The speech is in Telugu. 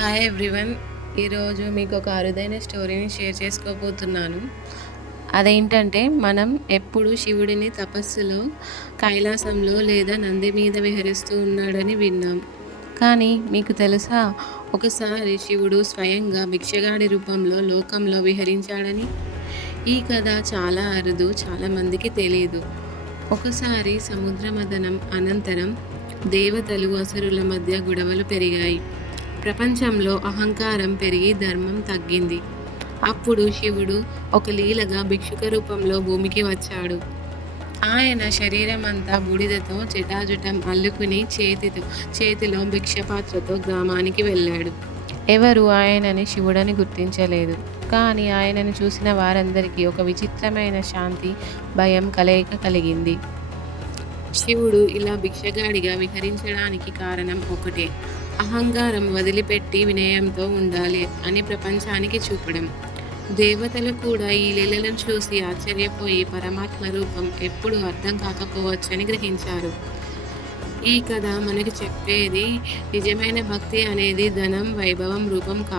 Hi everyone. ఈరోజు మీకు ఒక అరుదైన స్టోరీని షేర్ చేసుకోబోతున్నాను. అదేంటంటే మనం ఎప్పుడు శివుడిని తపస్సులో కైలాసంలో లేదా నంది మీద విహరిస్తూ ఉన్నాడని విన్నాం. కానీ మీకు తెలుసా, ఒకసారి శివుడు స్వయంగా భిక్షగాడి రూపంలో లోకంలో విహరించాడని? ఈ కథ చాలా అరుదు, చాలామందికి తెలియదు. ఒకసారి సముద్ర మథనం అనంతరం దేవతలు అసురుల మధ్య గొడవలు పెరిగాయి. ప్రపంచంలో అహంకారం పెరిగి ధర్మం తగ్గింది. అప్పుడు శివుడు ఒక లీలగా భిక్షుక రూపంలో భూమికి వచ్చాడు. ఆయన శరీరం అంతా బూడిదతో జటాజుటం అల్లుకుని చేతిలో భిక్షపాత్రతో గ్రామానికి వెళ్ళాడు. ఎవరు ఆయనని శివుడని గుర్తించలేదు. కానీ ఆయనను చూసిన వారందరికీ ఒక విచిత్రమైన శాంతి, భయం కలయిక కలిగింది. శివుడు ఇలా భిక్షగాడిగా విహరించడానికి కారణం ఒకటే: అహంకారం వదిలిపెట్టి వినయంతో ఉండాలి అని ప్రపంచానికి చూపడం. దేవతలు కూడా ఈ లీలలను చూసి ఆశ్చర్యపోయి పరమాత్మ రూపం ఎప్పుడు అర్థం కాకపోవచ్చని గ్రహించారు. ఈ కథ మనకి చెప్పేది, నిజమైన భక్తి అనేది ధనం, వైభవం రూపం కాదు.